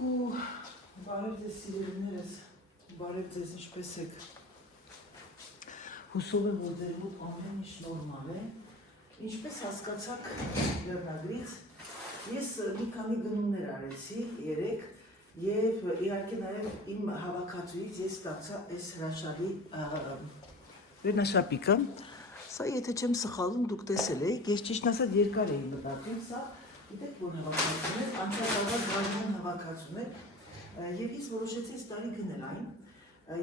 ու բարև ձեզ սիրելիներս, բարև ձեզ ինչպես եք։ Հուսով եմ, որ ձեր մոտ ամեն ինչ նորմալ է։ Ինչպես հասկացաք վերնագրից, ես մի քանի գնումներ արեցի, 3, եւ իհարկե նաև իմ հավաքածուից ես ստացա այս հրաշալի վերնաշապիկը։ Սա եթե չեմ սխալվում, դուք տեսել եք, ես ճիշտ ասած երկար էի մտածում, սա գիտեք որ հավաքածուն է, անցյալ տարվա բաժան հավաքածուն է, եւ ես որոշեցի այս տարի գնել այն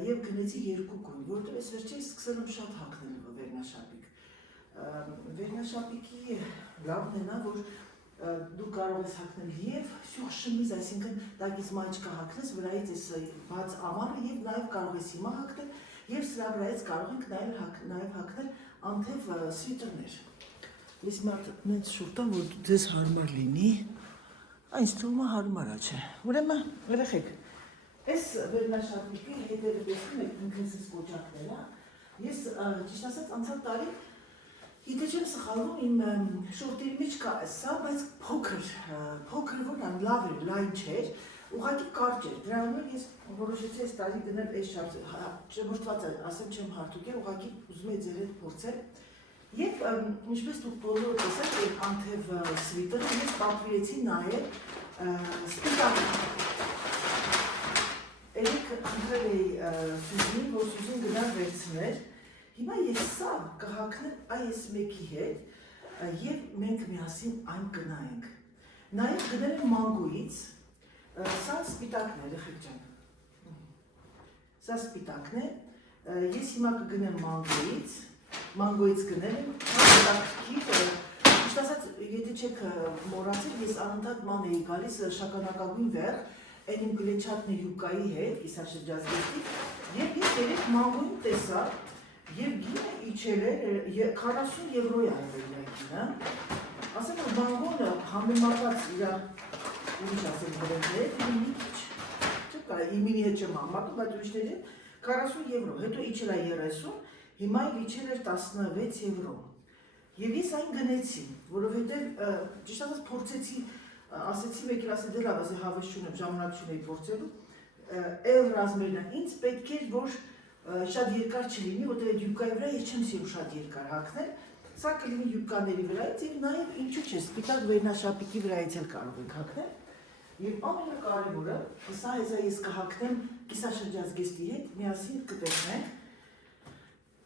եւ գնեցի 2 գույն, որտեղ ես վերջերս սկսել եմ շատ հագնել վերնաշապիկ։ Վերնաշապիկի լավն է նա, որ դու կարող ես հագնել եւ սյուղ շմիզ, այսինքն տակից մաճկա հագնես, վրայից այս բաց ամառը եւ նաեւ կարող ես հիմա հագնել եւ սրա վրայից կարող ենք նաեւ հագնել անթեւ սվիթերներ։ Ես մենց շուրտան, որ ձեզ հարմար լինի, այնց թվում է հարմար է, չէ։ Ուրեմն, երեխեք, այս վերնաշապիկի հետերը տեսնում եք ինքս կոճակներ է, ես ճիշտ ասած անցյալ տարի, եթե չեմ սխալվում, իմ շորտերի մեջ կա սա, բայց փոքր որ լավ էր, լայն չէր, ուղղակի կարճ էր, դրա համար ես որոշեցի այս տարի գնել այս ճմրթված ասեմ չեմ հարթուկել, ուղղակի ուզում եմ ձեր հետ փորձել։ Եվ ինչպես դուք բոլորը տեսեք, այդ անթև սվիտերը ես պատվիրեցի նաև սպիտակ։ Երեք ընտրել էի Սյուզին, որ Սյուզին գնար վերցներ։ Հիմա ես սա կհագնեմ այս մեկի հետ եւ մենք միասին այն գնայինք։ Նաև գնել եմ մանգոից, սա սպիտակն է, երեխեք ջան։ Սա սպիտակն է, ես հիմա կգնեմ մանգոից գնել եմ, հետաքրքիր, ճիշտ ասած, եթե չեք մոռացել, ես անընդհատ ման էի գալիս շագանակագույն վեղ, այն իմ գլեչատնի յուբկայի հետ, կիսաշրջազգեստի, եւ ես երեք մանգոին տեսա, եւ գինը իջել է 40 եվրո է արվել նա գինը, ասեմ որ մանգոնը համեմատած իր ուրիշ ասեմ բրենդներ, մի քիչ, չկա, իմինի հետ չեմ համեմատում, բայց ուրիշների 40 եվրո, հետո իջել է 30, հիմա իջել էր 16 եվրո։ Եվ ես այն գնեցի, որովհետև ճիշտ ասած փորձեցի, ասեցի մեկին ասել դե լավ, ասել հավես չունեմ, ժամանակ չունեի փորձելու, էլ ռազմերն են, ինձ պետք էր, որ շատ երկար չլինի, որտեղ այդ յուբկայի վրա ես չեմ սիրում շատ երկար հագնել, սա կլինի յուբկաների վրայից եւ նաեւ ինչու՞ չէ, սպիտակ վերնաշապիկի վրայից էլ կարող ենք հագնել։ Եվ ամենակարևորը, սա հեսա ես կհագնեմ կիսաշրջազգեստի հետ, միասին կտեսնենք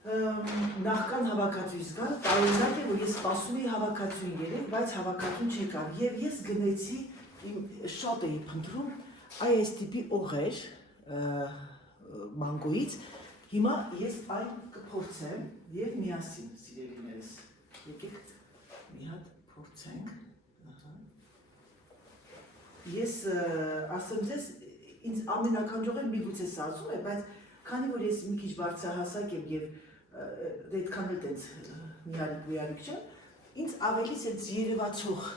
նախքան հավաքածուից գալ, տարօրինակ է, որ ես սպասում էի հավաքածուին 3, բայց հավաքածուն չեկավ եւ ես գնեցի շատ էի փնտրում այս տիպի օղեր մանգոից, հիմա ես այն կփորձեմ եւ միասին սիրելիներս, եկեք մի հատ փորձենք, ես ասեմ ձեզ, ինձ ամենականջողը միգուցե սազում է, բայց քանի որ ես մի քիչ բարձրահասակ եմ եւ այդքան էլ տենց միարիկ չէ, ինձ ավելիս այդ երևացող,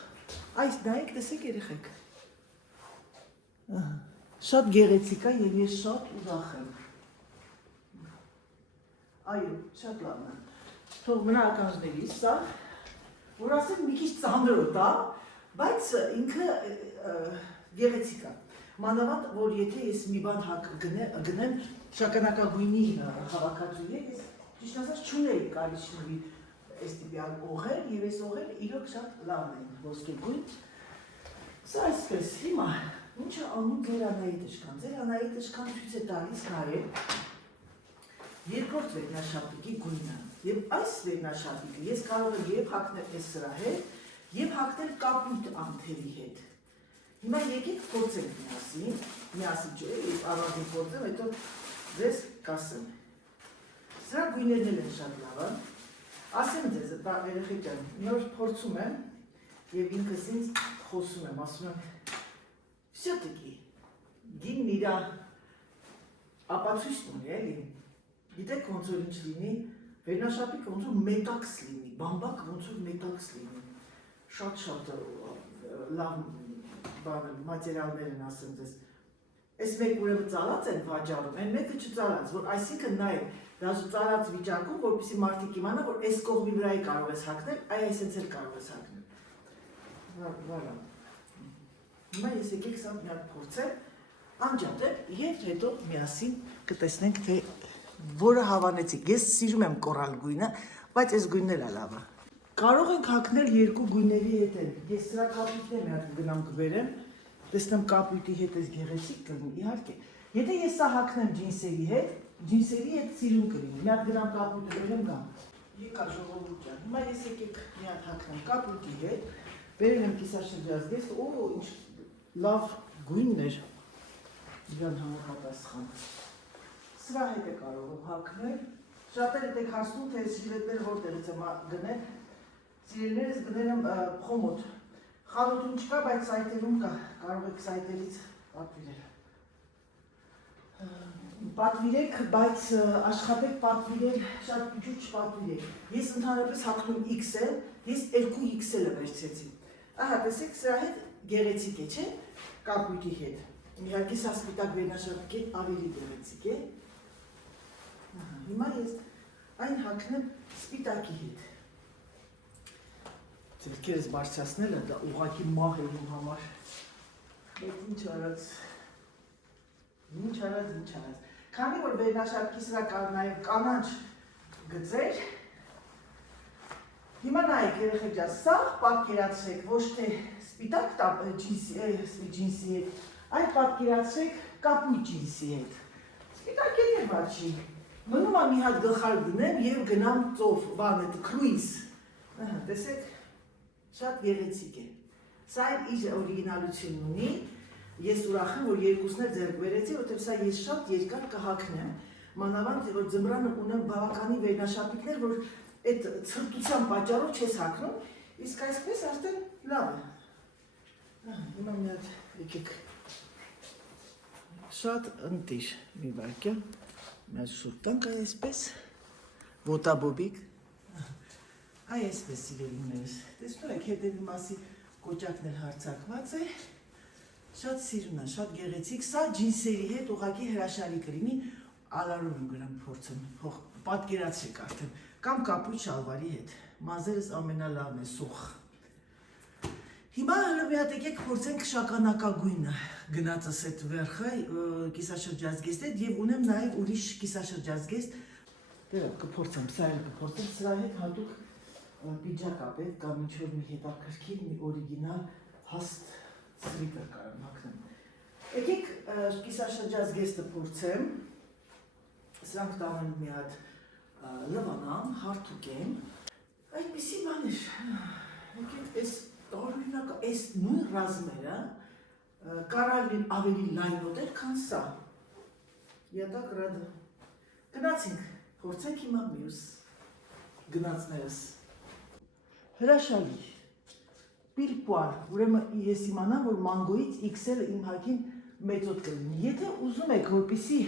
այս նայեք տեսեք երեխեք, շատ գեղեցիկ է եւ ես շատ ուրախ եմ, այո, շատ լավն է, թող մնա ականջների, սա, որ ասեմ մի քիչ ծանրոտ է, բայց ինքը գեղեցիկ է, մանավանդ, որ եթե ես մի բան գնեմ շագանակագույնի հավաքածուի հետ, ես ճիշտ ասած չունեի կարիճնովի այս տիպի օղեր եւ այս օղերը իրոք շատ լավն են ոսկեգույն։ Սա այսպես, հիմա ինչ է անում ձեր Անահիտը, ձեր Անահիտը ցույց է տալիս նաեւ երկրորդ վերնաշապիկի գույնը։ Եվ այս վերնաշապիկը ես կարող եմ եւ հագնել այս սրա հետ, եւ հագնել կապույտ անթերի հետ։ Հիմա եկեք փորձենք միասին չէ, ես առանձին փորձեմ, հետո ձեզ կասեմ։ Սրա գույներն են շատ լավը, ասեմ ձեզ, երեխեք ջան, մի օր փորձում եմ եւ ինքս ինձ խոսում եմ, ասում եմ, «Всё-таки գինն իր ապացույցն ունի, էլի, գիտեք ոնց որ ինչ լինի, վերնաշապիկը ոնց որ մետաքս լինի, բամբակ ոնց որ մետաքս լինի, շատ լավ մատերիալներ են ասեմ ձեզ, այս մեկ ուրեմն ծալած են վաճառում, այն մեկը չծալած, որ այսինքն նայեք, դաժե ծալած վիճակում, որպեսզի մարդիկ իմանա, որ այս կողմի վրայի կարող ես հագնել, այ այսպես էլ կարող ես հագնել։ Վալա։ Հիմա ես եկեք սա մի հատ փորձեմ, անջատեմ եւ հետո միասին կտեսնենք թե որը հավանեցիք։ Ես սիրում եմ կորալ գույնը, բայց այս գույնն էլ է լավը։ Կարող ենք հագնել երկու գույների հետ էլ։ Ես սրա կապույտն մի հատ գնամ կբերեմ, տեսնեմ կապույտի հետ էս գեղեցիկ կլինի, իհարկե։ Եթե ես սա հագնեմ ջինսերի հետ սիրուն կլինի։ Մի հատ գրամ կապույտը բերեմ գամ։ Եկա ժողովուրդ ջան։ Հիմա ես եկեք մի հատ հագնեմ կապույտի հետ, բերել եմ կիսաշրջազգեստ, օ, ինչ լավ գույնն էր։ Իրան համապատասխան։ Սրա հետ է կարող հագնել։ Շատերը դեք հարցնում, թե այս ժիլետները որտեղից եմ գնել։ Սիրելիներս գնել եմ Խոմոտ։ Խանութում չկա, բայց սայթերում կա, կարող եք սայթերից պատվիրել։ Պատվիրեք, բայց աշխատեք պատվիրել, շատ քիչ չպատվիրեք։ Ես ընդհանրապես հագնում XL, ես 2XL-ը վերցրեցի։ Ահա, տեսեք, սրա հետ գեղեցիկ է, չէ՞, կապույտի հետ։ Իհարկե սա սպիտակ վերնաշապիկ է, ավելի գեղեցիկ է։ Հիմա ես այն հագնեմ սպիտակի հետ։ Ձերքերս բարձրացնելը դա ուղղակի մահ է իմ համար։ Բայց ինչ արած։ Քանի որ վերնաշապքի սրա կար նաև կանաչ գծեր, հիմա նայեք երեխեք ջան, սա պատկերացրեք ոչ թե սպիտակ ջինսի հետ, այլ պատկերացրեք կապույտ ջինսի հետ։ Սպիտակ էլ է բաչի։ Մնում է մի հատ գլխար դնեմ և գնամ ծով, բան է, կրույս։ Տեսեք, շատ գեղեցիկ է։ Սա էլ իր օրիգինալությունն ունի։ Ես ուրախ եմ, որ երկուսն էլ ձեռք բերեցի, որտեղ սա ես շատ երկար կհագնեմ, մանավանդ որ ձմռանը ունեմ բավականին վերնաշապիկներ, որ այդ ցրտության պատճառով չես հագնում, իսկ այսպես արդեն լավ է։ Հիմա մի հատ եկեք շատ ընտիր մի վարկյա, մի հատ շուտ տանք այսպես, ոտաբոբիկ, այսպես սիրելիներս, տեսնում եք հետևի մասի կոճակն էլ հարցակված է, շատ սիրուն է, շատ գեղեցիկ, սա ջինսերի հետ ուղղակի հրաշալի կլինի, ալարում եմ գրամ փորձեմ, պատկերացրեք արդեն, կամ կապույտ շալվարի հետ, մազերս ամենալավն է, սուխ։ Հիմա հələ մի հատ եկեք փորձենք շագանակագույնը գնացս այդ վերխը կիսաշրջազգեստ հետ և ունեմ նաև ուրիշ կիսաշրջազգեստ, դերա կփորձեմ, սա էլ կփորձեմ, սրա հետ հատուկ պիջակ ա պետք կամ ինչ-որ մի հետաքրքիր, մի օրիգինալ հաստ սվիտեր կարամ հագնեմ։ Եկեք կիսաշրջազգեստը փորձեմ, սրանք տանեմ մի հատ լվանամ, հարթուկեմ, այդպիսի բան էր, եկեք այս տարօրինակ այս նույն ռազմերը կարող են ավելի լայնոտել, քան սա։ Յատակ ռադը։ Գնացինք, փորձենք հիմա մյուս գնացներս։ Հրաշալի։ Պիլպուար, ուրեմն ես իմանամ, որ մանգոյից XL-ը իմ հագին մեծոտ կլինի։ Եթե ուզում եք, որպեսզի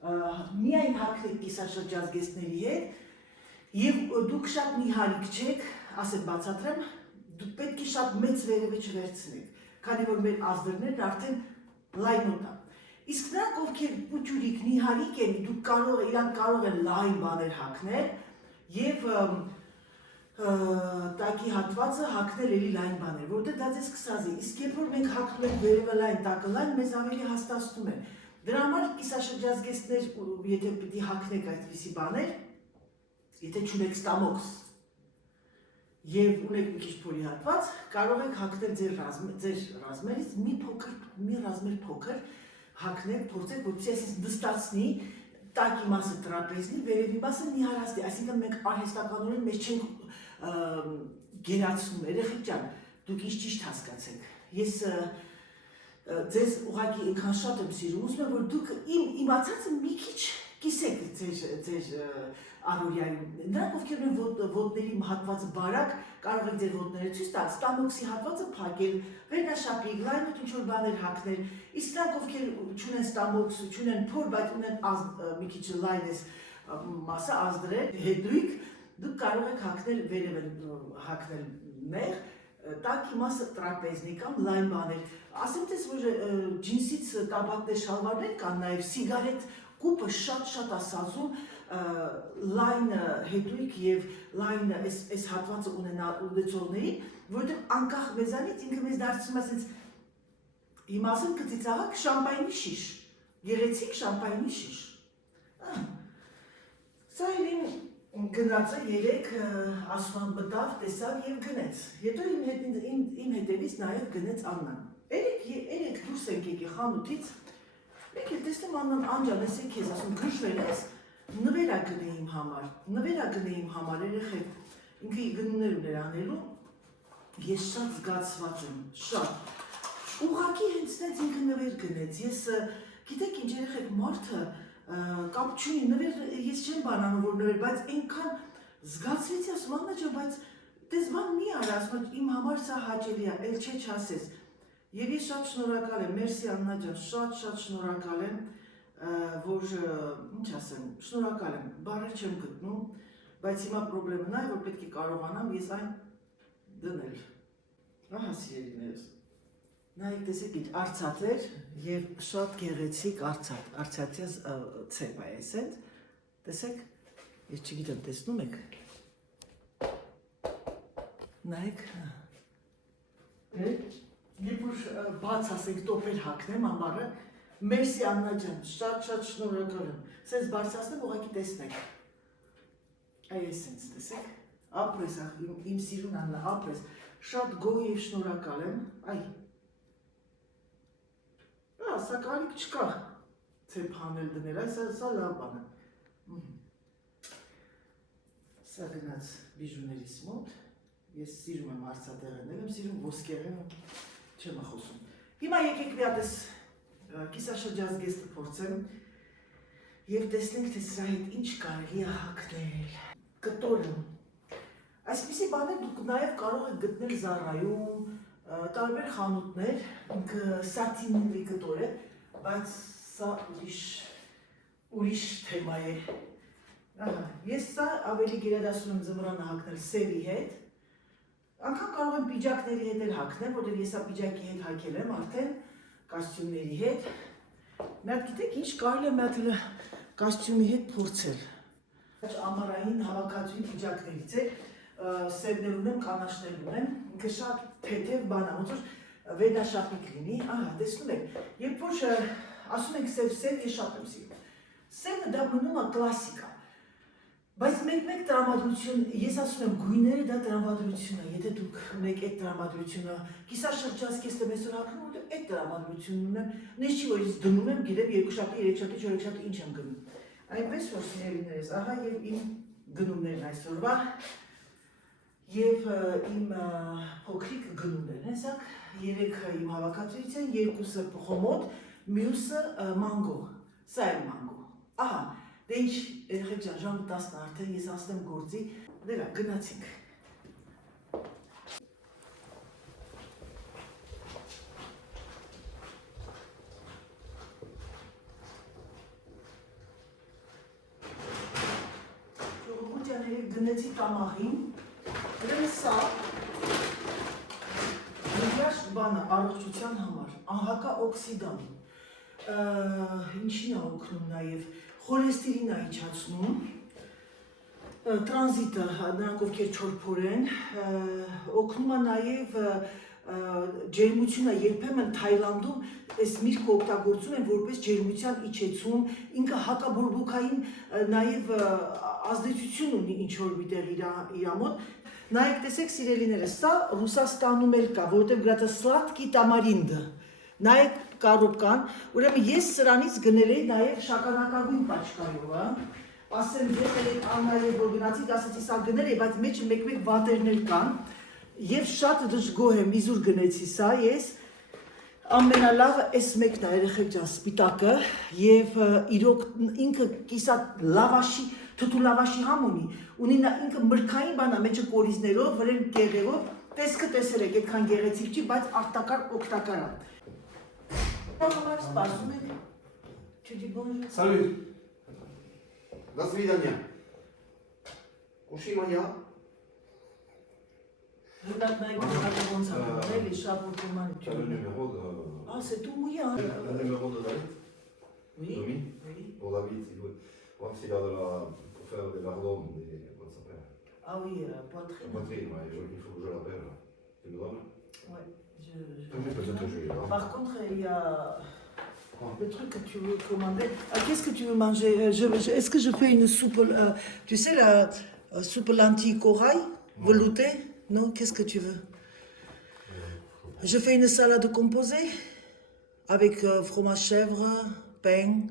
միայն հագնեք կիսաշրջազգեստների հետ և դուք շատ նիհարիկ չեք, ասեմ բացատրեմ, դուք պետք է շատ մեծ վերևը չվերցնեք, քանի որ մեր ազդրներն արդեն լայնոտ են։ Իսկ նրանք, ովքեր պուճուրիկ, նիհարիկ են, իրանք կարող են լայն բաներ հագնել և տակի հատվածը հագնել էլի լայն բաներ, որտեղ դա ձեզ կսազի, իսկ երբ որ մենք հագնում ենք վերևը լայն, տակը լայն, մեզ ավելի հաստատում են։ Դրա համար կիսաշրջազգեստներ, եթե պիտի հագնեք այդպիսի բաներ, եթե չունեք ստամոքս և ունեք մի քիչ փորի հատված, կարող եք հագնել ձեր ռազմերից մի ռազմեր փոքր հագնել, փորձեք, որպեսզի այսինքն դստացնի, տակի մասը տրապեզնի, վերևի մասը նիհարացնի, այսինքն մենք արհեստականորեն մեզ չենք գերացնում, երեխեք ջան, դուք ինչ ճիշտ հասկացեք։ Ես ձեզ ուղղակի այնքան շատ եմ սիրում, ուզում եմ, որ դուք իմացածը մի քիչ կիսեք ձեր առօրյայում։ Նրանք, ովքեր են ոտների հատվածը բարակ, կարող եք ձեր ոտները ցույց տալ, ստամոքսի հատվածը փակել, վերնաշապիկ, լայնոտ ինչ-որ բաներ հագնել, իսկ նրանք, ովքեր չունեն ստամոքս, չունեն փոր, բայց ունեն մի քիչ լայն մասը ազդրել, հետույք, դուք կարող եք հագնել վերևը հագնել նեղ, տակի մասը տրապեզնի կամ լայն բաներ։ Ասեմ ձեզ, որ ջինսից տաբատներ շալվարներ կան, նաև սիգարետ կուպը շատ ասազում լայն հետույք և լայն այս հատվածը ունեցողներին, որտեղ անկախ մեզանից ինքը մեզ դարձնում է Իմասն կծիծաղակ շամպայնի շիշ, գեղեցիկ շամպայնի շիշ։ Սա իրին գնացը երեք ասման բտավ, տեսավ և գնեց։ Հետո իմ հետևից նաև գնեց Աննան։ Երեք դուրս ենք եկի խանութից, մեկ էլ տեսնեմ Աննան անջան ես եք ես ասում գժվել ես, նվերա գնե իմ համար, երեխեք, ինքը գնումներ ուներ անելու, ես շատ զգացված եմ, շատ։ Ուղղակի հենց նենց ինքը նվեր գնեց, ես գիտեք ինչ երեխեք մարդը կապ չունի, նվեր ես չեմ բանանում որ նվեր, բայց այնքան զգացվեցի ասում Աննա ջան, բայց դες բան մի արա, ասում իմ համար սա հաճելի է, էլ չէ չասես։ Եվ ես շատ շնորհակալ եմ, մերսի Աննա ջան, շատ շնորհակալ եմ, որ ինչ ասեմ, շնորհակալ եմ, բառեր չեմ գտնում, բայց հիմա պրոբլեմն է, որ պետք է կարողանամ ես այն դնել։ Ահա սիրելիներս։ Նայեք տեսեք ինչ արծաթ էր և շատ գեղեցիկ արծաթյա ցեպ է ես էդ, տեսեք, ես չգիտեմ տեսնում եք, նայեք, երբ որ բաց ասենք տոպեր հագնեմ ամառը, մերսի Աննա ջան, շատ շնորհակալ եմ, սենց բարձրացնեմ ուղղակի տեսնեք, այ ես սենց տեսեք, ապրես, իմ սիրուն Աննա, ապրես, շատ գոհ և շնորհակալ եմ, այ, սա կարիք չկա ցեպ հանել դնել, սա լավ բան է, սա գնաց բիժուներիս մոտ, ես սիրում եմ արծաթեղեններ, եմ սիրում ոսկեղեն, չեմ խոսում։ Հիմա եկեք մի հատ էս կիսաշրջազգեստը փորձեմ և տեսնենք, թե սրա հետ ինչ կարելի է հագնել։ Կտորը։ Այսպիսի բաներ դուք նաև կարող եք գտնել Զարայում, տարբեր խանութներ, ինքը սատինի կտոր է, բայց սա ուրիշ թեմա է։ Ես սա ավելի գերադասում եմ ձմռանը հագնել սևի հետ, անգամ կարող եմ պիջակների հետ էլ հագնեմ, որտեղ ես սա պիջակի հետ հագել եմ արդեն, կոստյումների հետ։ Մի հատ գիտեք ինչ կարելի է մի հատ կոստյումի հետ փորձել։ Ամառային հավաքածուի պիջակներից է, սևներ ունեմ, կանաչներ ունեմ, ինքը շատ թեթև բան է, ոնց որ վերնաշապիկ լինի, ահա, տեսնում եք, երբ որ ասում ենք սև, ես շատ եմ սիրում։ Սևը դա մնում է կլասիկա, բայց մեկ տրամադրություն, ես ասում եմ գույները դա տրամադրություն է, եթե դուք ունեք այդ տրամադրությունը, կիսաշրջազգեստը այսօր հագնում, որտեղ այդ տրամադրությունն ունեմ, նես չի որ ես դնում եմ, գիտեմ 2 շաբթի, 3 շաբթի, 4 շաբթի ինչ եմ գնում։ Այնպես որ սիրելիներս, ահա եւ իմ գնումներն այսօրվա և իմ փոքրիկ գնումներն են սա, 3-ը իմ հավաքածուից են, 2-ը խոմոտ, մյուսը մանգո, սա է մանգո, ահա, դե ինչ երեխեք ջան, ժամը 10-ն արդեն, ես ասնեմ գործի, դերա, գնացինք։ Ժողովուրդ ջան, երեք գնեցի տամաղին, ուրեմն սա երաշտ բանը առողջության համար, անհակաօքսիդան, ինչին է օգնում նաև, խոլեստերին է իջացնում, տրանզիտը, նրանք ովքեր չորփոր են, օգնում է նաև ջերմությունը երբեմն Թայլանդում այս միրգը օգտագործում են որպես ջերմության իջեցում, ինքը հակաբորբոքային նաև ազդեցություն ունի ինչ-որ միտեղ իր մոտ։ Նայեք, տեսեք սիրելիներս, սա Ռուսաստանում էլ կա, որովհետև գրած է սլատկի տամարինդը։ Նայեք կարոպկան, ուրեմն ես սրանից գնել էի նաև շագանակագույն պաչկայով, ասեմ ձեզ երեք Աննայի որ գնացի, ասեցի սա գնել էի, բայց մեջը մեկ-մեկ վատերներ կան, և շատ դժգոհ եմ, իզուր գնեցի սա ես, ամենալավը էս մեկն է երեխեք ջան սպիտակը, և իրոք ինքը կիսա լավաշի, թութու լավաշի համ ունի ինքը մրգային բան է, մեջը կորիզներով, վրեն կեղևով, տեսքը տեսել եք, այդքան գեղեցիկ չի, բայց արտակարգ օգտակար է։ Սպասում եք, չդի բոնժուր։ Salut. До свидания. Ушимая. Հրդակնային կողակը ոնց է գնել, էլի շապուրկումանի Tu as le numéro de... c'est tout mouillant. Le numéro de David? Oui. Oui. Oui. Pour David, il doit... Voir s'il a de la... pour faire des lardons, des... comment ça s'appelle? Ah oui, poitrine. Poitrine, ouais, il faut que je l'appelle. Tu me donnes? Ouais, je Oui, peut-être je vais là. Par contre, il y a Quoi? le truc que tu veux commander. Qu'est-ce que tu veux manger? Est-ce que je fais une soupe, tu sais, la soupe lentilles corail, veloutée? Non, qu'est-ce que tu veux? Je fais une salade composée avec fromage chèvre, pain,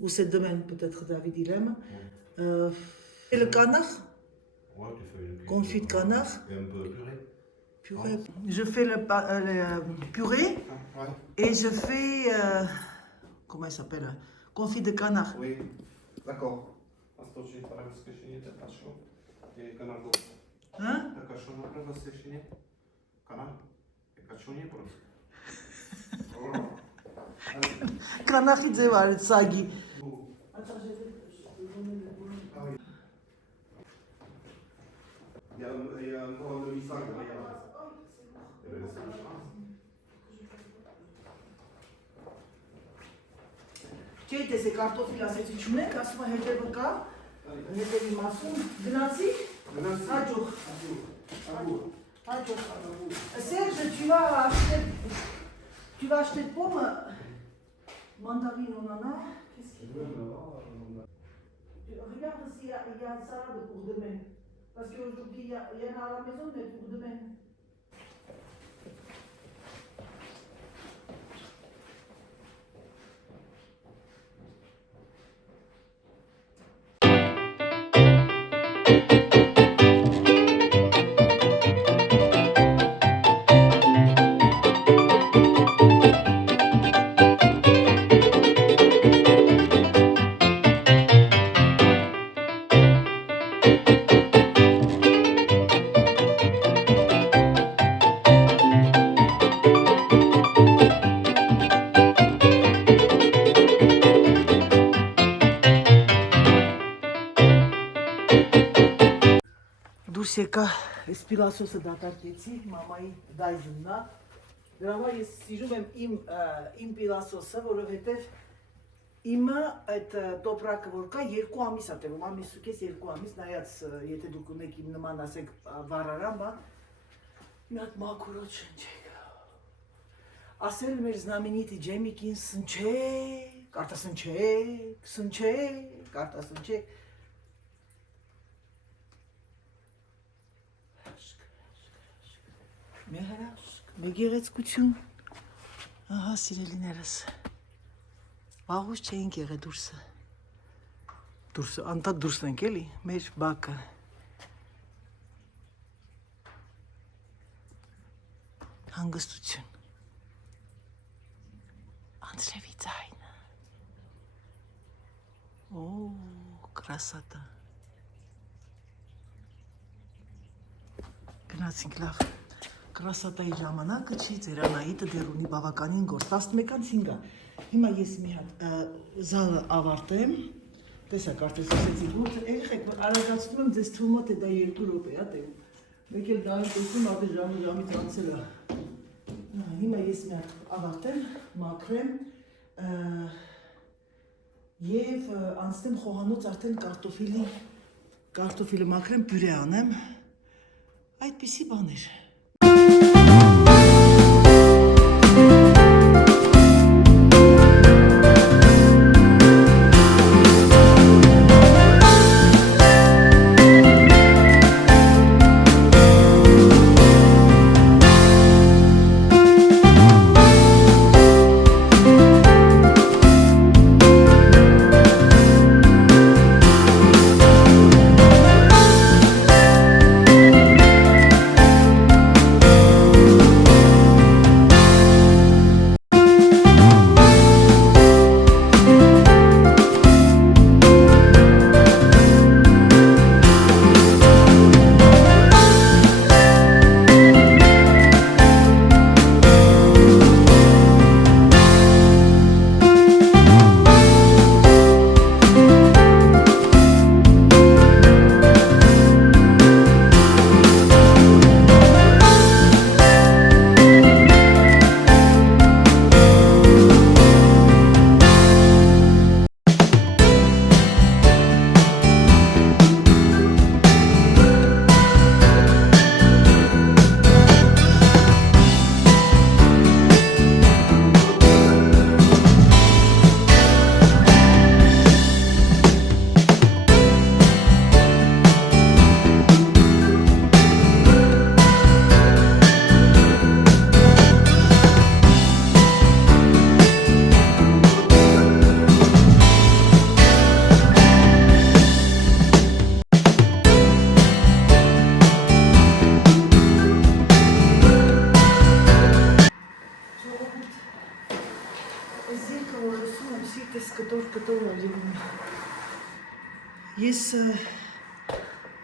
ou c'est demain, peut-être David il aime. Et le canard? Ouais, tu fais une Confit de canard. Et un peu de purée. Purée. Je fais le purée Ouais. et je fais, comment il s'appelle? Confit de canard. Oui, d'accord. Asta ce pare să scășine de așa. E canal go. Hein? Dacă așa nu prea să scășine. Canal. E ca și unii prost. Canard il var sagi. Il y a encore un demi-sac derrière. Չէ, տեսե կարտոֆիլ ասեցի չունեք, ասում է հետևը կա, հետևի մասում, գնացի, հաջող, հաջող, Serge, tu vas acheter de pommes, mandarine, on en a, qu'est-ce qu'il veut? Regarde s'il y a une salade pour demain, parce qu'aujourd'hui il y en a à la maison, mais pour demain. Դուրս եկա այս պիլասոսը դատարկեցի, մամայի դայզնն է, դրա համար ես սիրում եմ իմ պիլասոսը, որովհետև իմը այդ տոպրակը որ կա 2 ամիս է տևում, ամիս ու կես 2 ամիս, նայած եթե դուք ունեք իմ նման ասեք վառարան, բան, մի հատ մաքուրոտ շնչեք, ասել մեր знаменитый ջեմիկին սնչեք, արտասնչեք, սնչեք, արտասնչեք, Մեր հրաշք, մեր գեղեցկություն, ահա սիրելիներս, վաղուց չէինք եղել դուրսը, անդադ դուրսն ենք էլի, մեր բակը, հանգստություն, Անդրևի ձայնը, կրասատա, գնացինք լավ, Կրասատայի ժամանակը չի, Ձերանայիտը դեռ ունի բավականին գործ, 11:05 է, հիմա ես մի հատ զալը ավարտեմ, տեսակ արդես ասեցի գործը, երեխեք, արագացնում եմ, ձեզ թվում է, թե դա 2 րոպե է տևում, մեկ էլ դա տեսնում, ապա ժամից անցել է, հիմա ես մի հատ ավարտեմ, մաքրեմ և անցնեմ խոհանոց արդեն կարտոֆիլը մաքրեմ, պյուրե անեմ, այդպիսի բաներ Այս երկը որ լսում եմ, սիրտս կտոր ալիվում է։ Ես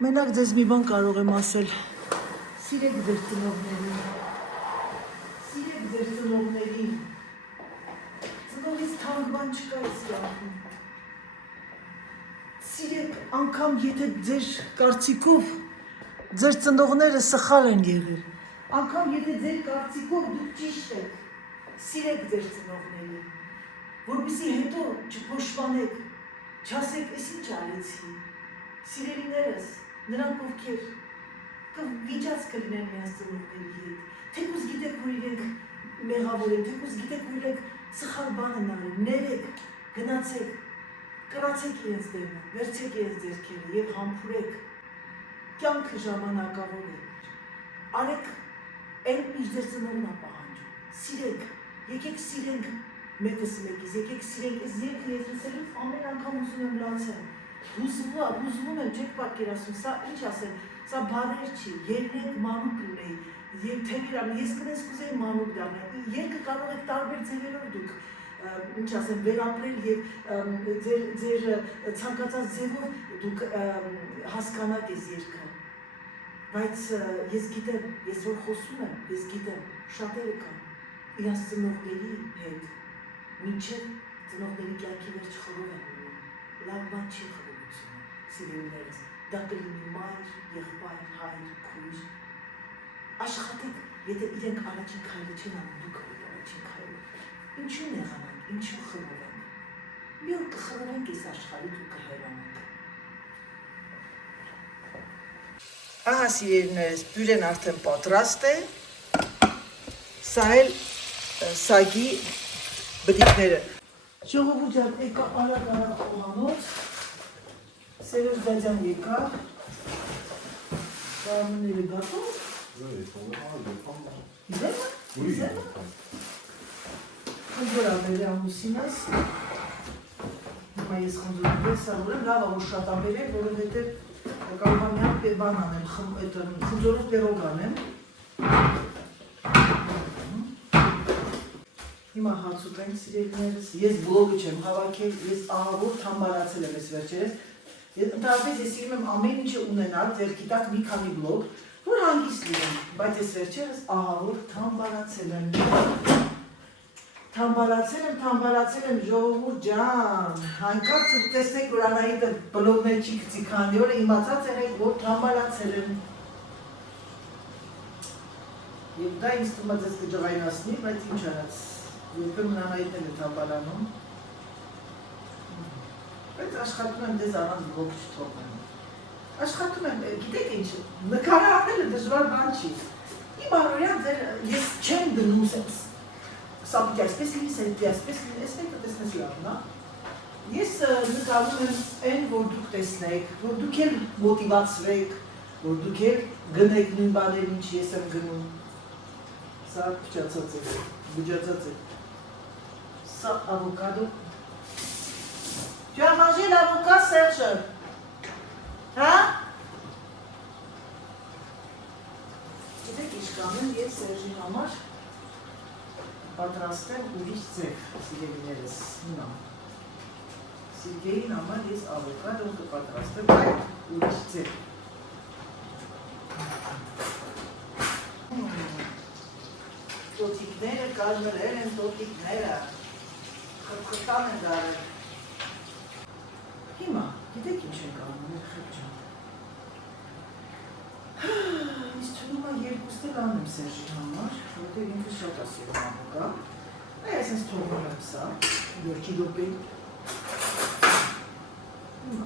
մենակ ձեզ մի բան կարող եմ ասել, սիրեք ձեր ծնողներին, սիրեք ձեր ծնողներին, ծնողից թանկ բան չկա այս կյանքում, սիրեք անգամ եթե ձեր կարծիքով ձեր ծնողները սխալ են եղել, անգամ եթե ձեր կարծիքով դուք ճիշտ եք, սիրեք ձեր ծնողներին, որպեսզի հետո չփոշմանեք, չասեք, ես ինչ արեցի, սիրելիներս, նրանք ովքեր վիճած կլինեն միած ծնողների հետ, թեկուզ գիտեք, որ իրենք մեղավոր են, թեկուզ գիտեք, որ իրենք սխալ բան են արել, ներեք, գնացեք, կրացեք իրենց դեմը, վերցեք իրենց ձեռքերը և համբուրեք, կյանքը ժամանակավոր է, արեք այն ինչ ձեր ծնողն է պահանջում, սիրեք, եկեք սիրենք մեկս մեկից, եկեք սիրենք, ես երկը ես լսելուց ամեն անգամ ուզում եմ լացեմ, հուզվում եմ, չեք պատկերացնում, սա ինչ ասեմ, սա բառեր չի, ելնենք մանուկ լինեի, ես կնես կուզեի մանուկ դառնալ, երկը կարող եք տարբեր ձևերով դուք, ինչ ասեմ, վերապրել և ձեր ցանկացած ձևով դուք հասկանաք ես երկը, բայց ես գիտեմ, ես որ խոսում եմ, ես գիտեմ, շատերը կան, իրանց ծնողների հետ, մինչև ծնողների կյանքի վերջ խորով են ունում, լավ բան չի խորովությունը, սիրելիներս, դա կլինի մայր, եղբայր, հայր, քույր, աշխատեք, եթե իրենք առաջին քայլը չեն անում, դուք եք առաջին քայլը, ինչու նեղանանք, ինչու խռովենք, մի օր կխռովենք այս աշխարհից ու կհեռանանք։ Ահա սիրելիներս, բյուրեն արդեն պատրաստ է, սա էլ սագի բդիկները։ Ժողովուրդ ջան, եկա արագ խոհանոց, Սերոջ Դաջան եկա, բարմունները գատով։ Իզեմը? Խնդորա բերի ամուսինս, հիմա ես խնդորում ես սարորեմ, լավ որ շատ ամերել, որովհետև կարող ամյան բան անեմ, խնդորով բերող անեմ, հիմա հաց ուտենք սիրելիներս, ես բլոգը չեմ հավաքել, ես ահավոր թամբարացել եմ ես վերջերս, ընդհանրապես ես սիրում եմ ամեն ինչը ունենալ, ձեռքի տակ մի քանի բլոգ, որ հանգիստ լինեմ, բայց ես վերջերս ահավոր թամբարացել եմ ժողովուրդ ջան, հանկարծ տեսնեք, որ Անահիտը բլոգներ չի գցի քանի օր, իմացած եղեք, որ թամբարացել եմ։ Եվ դա ինձ թվում է ձեզ կջղայնացնի, բայց ինչ արած, երբեմն Անահիտն է թամբարանում, բայց աշխատում եմ դեզ առանց բլոգ չթողնեմ։ Աշխատում եմ, գիտեք ինչ, նկարահանելը դժվար բան չի։ Իմ առօրյան ես չեմ դնում սա պիտի այսպես լինի, սա պիտի այսպես լինի, ես մեկը տեսնես լավն է։ Ես նկարում եմ այն, որ դուք տեսնեք, որ դուք էլ մոտիվացվեք, որ դուք էլ գնեք նույն բաներ, ինչ ես եմ գնում։ Սա բջացած է։ Սա ավոկադո։ Tu as mangé l'avocat, Serge? Hein? Գիտեք ինչ կանեմ, ես Սերժի համար պատրաստեմ ուրիշ ձև, սիրելիներս, հիմա։ Սիրգեին համար ես ավոկադո կպատրաստեմ այդ ուրիշ ձև։ Տոտիկները կարմրել են տոտիկները, խրխրտան են դարել։ Հիմա, գիտեք ինչ ենք անում, խրճան։ Իս թվում է երկուստ էլ անեմ Սերժի համար, որտեղ ինքը շատ ասիրում ավոկա։ Այս ես թողում եմ սա, երկի դոպին։ Հիմա,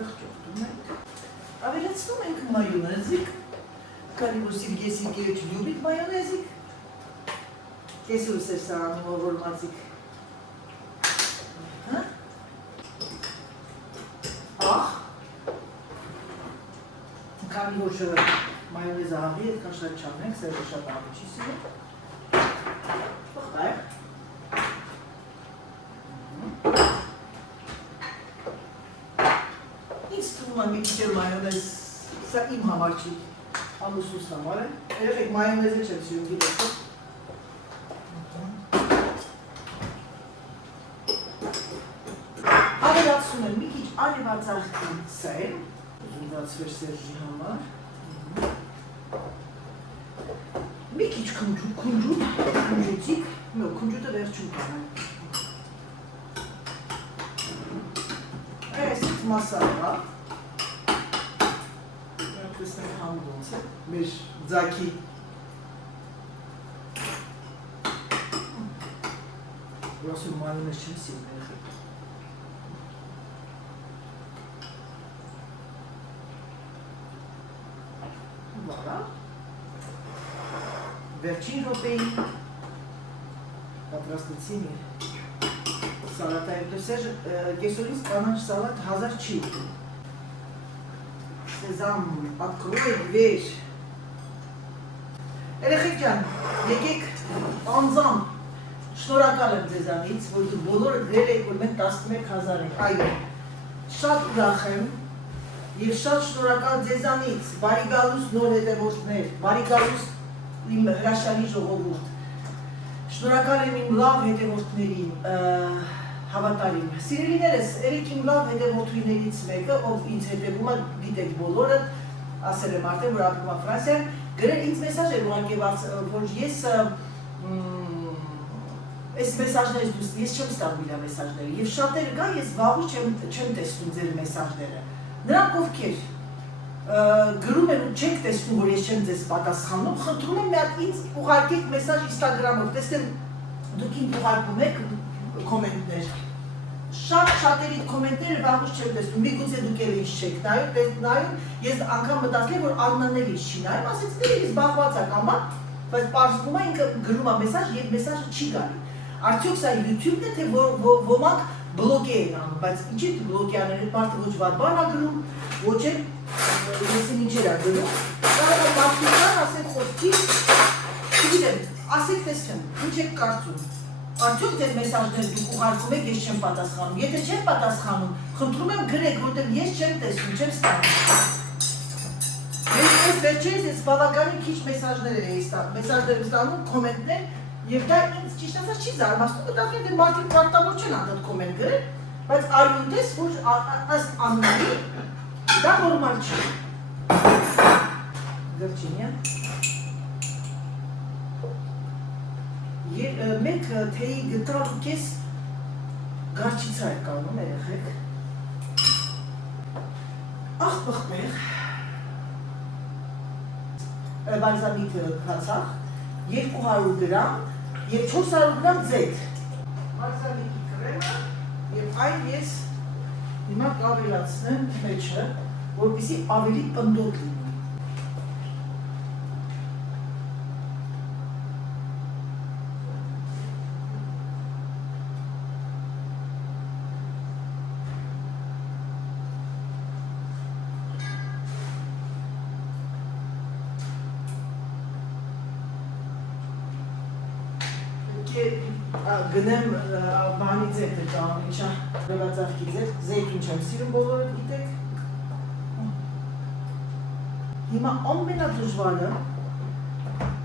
դղ ճողտում ենք։ Ավելացնում ենք մայոնեզիկ, կարիվո Սիրգեյիչ լյուբիտ մայոնեզիկ։ Կեսուս է սա անում որմացիկ։ Քանի որ մայոնեզը աղի, այդքան շատ չանենք, սերժը շատ աղի չի սիրում։ Պղտայք։ Ինձ թվում է մի քիչ մայոնեզ, սա իմ համար չի, ամուսուս համար է։ Երեխեք մայոնեզը չեմ սիրում, գիտեք։ արևածաղկի սեր, ուզունացվեր Սերժի համար, մի քիչ քունջուտիկ, քունջուտը վերջում կանան, այսից մասալա, տեսնենք համ ոնց է, մեր ձագի Որասում մանին ես չեմ սիրում երեխեք։ Վարա։ Վերջին րոպեին պատրաստեցի մի սալատային դեսեր, կեսորից կանաչ սալատ 1000 չի ուտում։ Սեզամ, открой дверь։ Երեխեք ջան, եկեք անձամբ Շնորհակալ եմ ձեզանից, որ դու բոլորը գրել եք, որ մենք 11,000 ենք, այո, շատ ուրախ եմ և շատ շնորհակալ ձեզանից, բարի գալուս նոր հետևորդներ, բարի գալուս իմ հրաշալի ժողովուրդ, շնորհակալ եմ իմ լավ հետևորդներին, հավատարիմ, սիրելիներս, երեք իմ լավ հետևորդներից մեկը, ով ինձ հետևում է, գիտեք բոլորը, ասել եմ արդեն, որ ապրում է Ֆրանսիան, գրել ինձ մեսաժ էր ուղարկել, որ ես Այս մեսաժներից դուս, ես չեմ ստանում իրա մեսաժները և շատերը կա, ես վաղուց չեմ տեսնում ձեր մեսաժները։ Նրանք ովքեր գրում են ու չեք տեսնում, որ ես չեմ ձեզ պատասխանում, խնդրում եմ մի հատ ինձ ուղարկեք մեսաժ Instagram-ով, տեսնեմ դուք ինձ ուղարկում եք կոմենտներ։ Շատերի կոմենտները վաղուց չեմ տեսնում, միգուցե դուք էլ ինձ չեք նայում, ես անգամ մտածել որ Աննանել ինձ չի նայում, ասեց դե ես զբաղված եմ կամա, բայց պարզվում է ինքը գրում է մեսաժ և մեսաժը չի գալի։ Արդյոք սա YouTube-ն է, թե ոմանք բլոգի են անում, բայց ինչի բլոգի անել, այդ մարդը ոչ վատ բան է գրում, ոչ էլ եսին ինչեր է գրում, կարող է մարդիկան ասեք խոսքի, չգիտեմ, ասեք տեսնեմ, ինչ եք կարծում, արդյոք ձեր մեսաժներ դուք ուղարկում եք, ես չեմ պատասխանում, եթե չեմ պատասխանում, խնդրում եմ գրեք, որտեղ ես չեմ տեսնում, չեմ ստանում։ Ես վերջերս ես բավականին քիչ մեսաժներ եմ ստանում, կոմենտներ, և դա ինձ ճիշտ ասած չի զարմացնում, մտածում եմ մարդիկ պարտավոր չեն անդադ կոմենտ գրել, բայց արյուն տես, որ ըստ Աննայի դա նորմալ չի։ Վերջինյա։ Մեկ թեյի գտար ու կես գարչիցա է կանում երեխեք։ Աղ պղպեղ, բալզամիկ հացախ, 200 գրամ և 400 գրամ ձեթ։ Բալզամիկի կրեմը և այն ես հիմա կավելացնեմ մեջը, որպեսզի ավելի պնդոտ լինի։ Գնեմ բանի ձեթը կան, ինչա վերածաղկի ձեթուն չեմ սիրում բոլորը գիտեք։ Հիմա ամենադժվարը,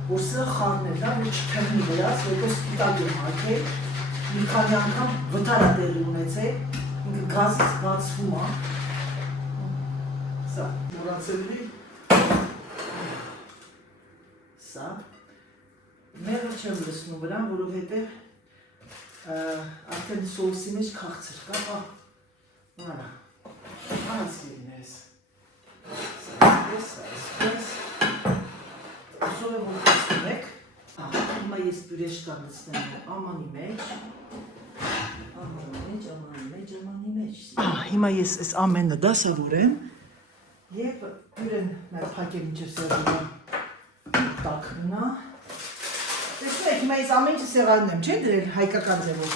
որ սրա խառնել դա, որ չթռնի վրաս, որպես սպիտակ եմ հարկել, մի քանի անգամ վտար է տեղի ունեցել, ինքը գազից բացվում է։ Սա, մոռացել սա, մեղր չեմ լսնում վրան, որովհետև արդեն սոուսի մեջ քաղցր կա, վարա, անասիրիներս, սա ասով եմ որ տեսնում եք, հիմա ես բյուրեշկան լցնեմ ամանի մեջ, հիմա ես այս ամենը դասավորեմ և բյուրեն մեր պակել ինչև սեղիվա տակ մնա, տեսնում եք, հիմա ես ամեն ինչը սեղանում եմ, չէ դրել հայկական ձևով,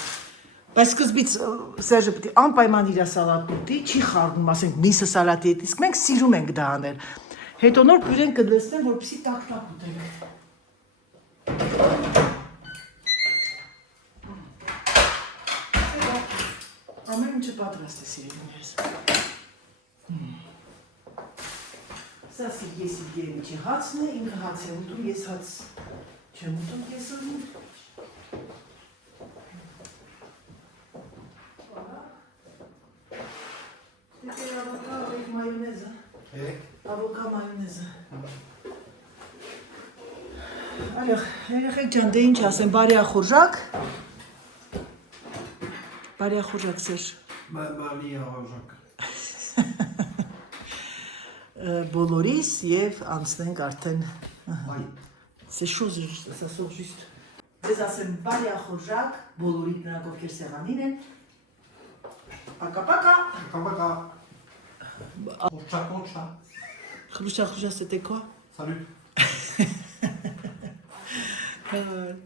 բայց սկզբից Սերժը պետք է անպայման իր սալատն ուտի, չի խառնում, ասենք միսը սալատի հետ, իսկ մենք սիրում ենք դա անել, հետո նոր բյուրեն կդրեցնեմ, որպեսզի տակ-տակ ուտենք։ Ամեն ինչը պատրաստ է սիրելիներս։ Սա ես իգերիչի հացն է, ինքը հաց է ուտում, ես հաց չեմ ուտում կեսորին։ Alors, երեխեք ջան, դե ինչ ասեմ, բարի ախորժակ։ Բարի ախորժակ, Սերժ։ Բարի ախորժակ։ Բոլորիս եւ անցնենք արդեն Այ c'est chose ça sort juste Ձեզ ասեմ բարի ախորժակ բոլորի նրանք ովքեր սեղանին են Пока-пока Пока-пока. Կոչա։ Խրուշա, c'était quoi? Salut.